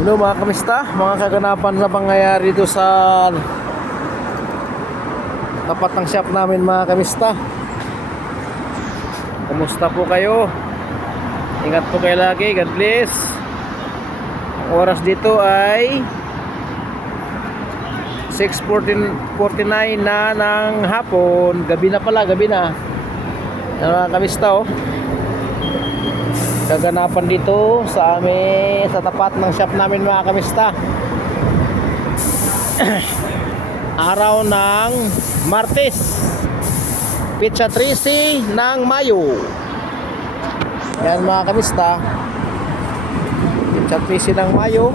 Hello mga kamista, mga kaganapan na pangyayari dito sa tapat ng shop namin mga kamista. Kumusta po kayo? Ingat po kayo lagi, God bless. Ang oras dito ay 6:49 na ng hapon. Gabi na pala, gabi na. Yan mga kamista oh. Kaganapan dito sa amin, sa tapat ng shop namin mga kamista. Araw ng Martes, Pizza 13 ng Mayo. Yan mga kamista, Pizza 13 ng Mayo.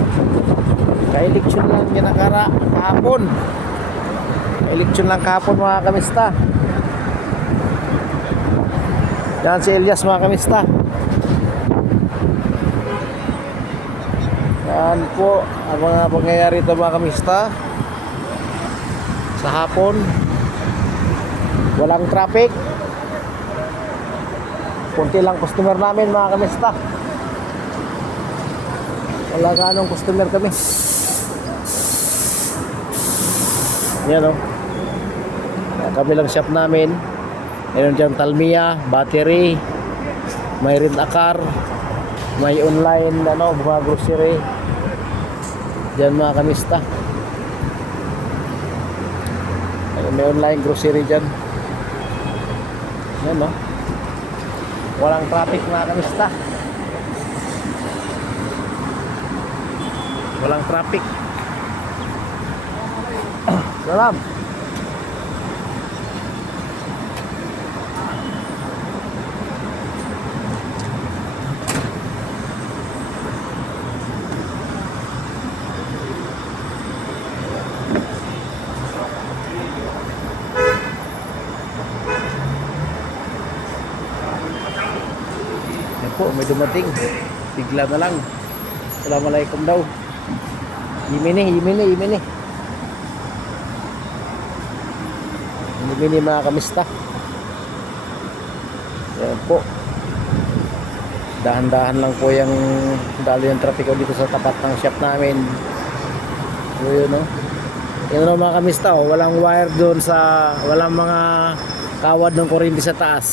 Ka-eleksyon lang yan kahapon. Ka-eleksyon lang kahapon mga kamista. Yan si Elias mga kamista. Yan po ang mga pangyayari ito mga kamista. Sa hapon, walang traffic. Kunti lang customer namin mga kamista. Wala ganong customer kami. Yan o. Kabilang shop namin. Mayroon dyan Talmia, battery, may rent a car, may online mga grocery. Diyan mga kamista. May online grocery dyan. Yan no. Walang traffic mga kamista. Walang traffic. Salam. Po, may dumating. Bigla na lang. Assalamualaikum daw. Yimini. Yimini mga kamista. Yan po. Dahan-dahan lang po yung dalo yung trapiko dito sa tapat ng shop namin. So yun no. Yan mga kamista oh. Walang wire doon sa, walang mga kawad ng kuryente sa taas.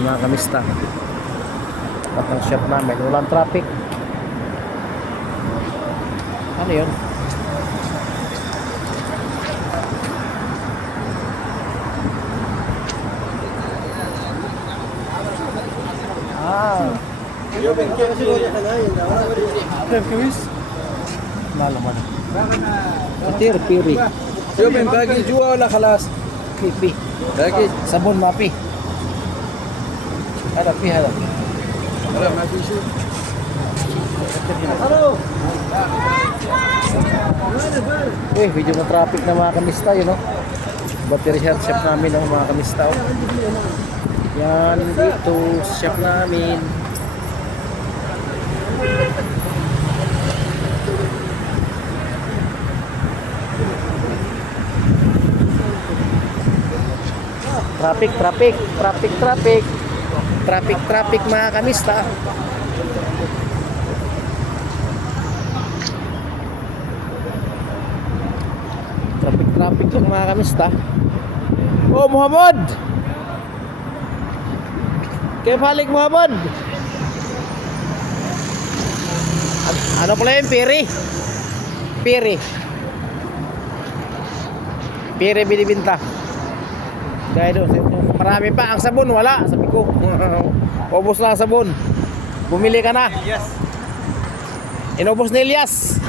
Mga kamista, at ang shop namin walang traffic. Ano yun? Malam ada petir piri Siapa bagi jual lah kelas pipi bagi sabun mapi ada pi ada ada mati sih. halo video na traffic na mga kamista yun no. Battery shop namin ng mga kamista oh. Yan dito shop namin. Traffic mga kamista. Traffic lang mga kamista. Oh Muhammad, kaya balik Muhammad. Ano pala yung piri binibinta. Kaya doon, marami pa. Ang sabon wala, sabi ko. Ubos na ang sabon. Bumili ka na. Yes. Inubos ni Elias.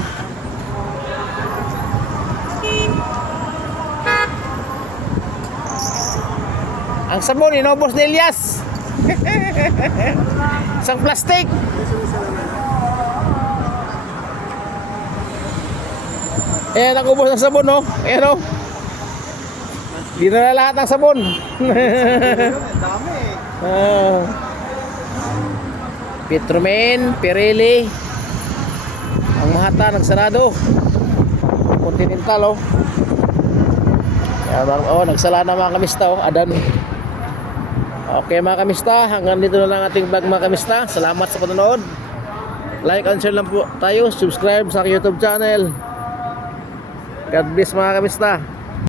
Ang sabon, inubos ni Elias. Isang plastic. Ayan ang ubos ng sabon, no? Ayan, no? Di na lahat ng sabon. Dami eh. Oh. Petromen, Pirelli. Ang Mahata nagsarado. Continental, oh. Ayan, oh, nagsala na mga kamista, oh. Adan. Okay mga kamista, hanggang dito na lang ating vlog mga kamista. Salamat sa panonood. Like and share lang po tayo. Subscribe sa aking YouTube channel. God bless mga kamista.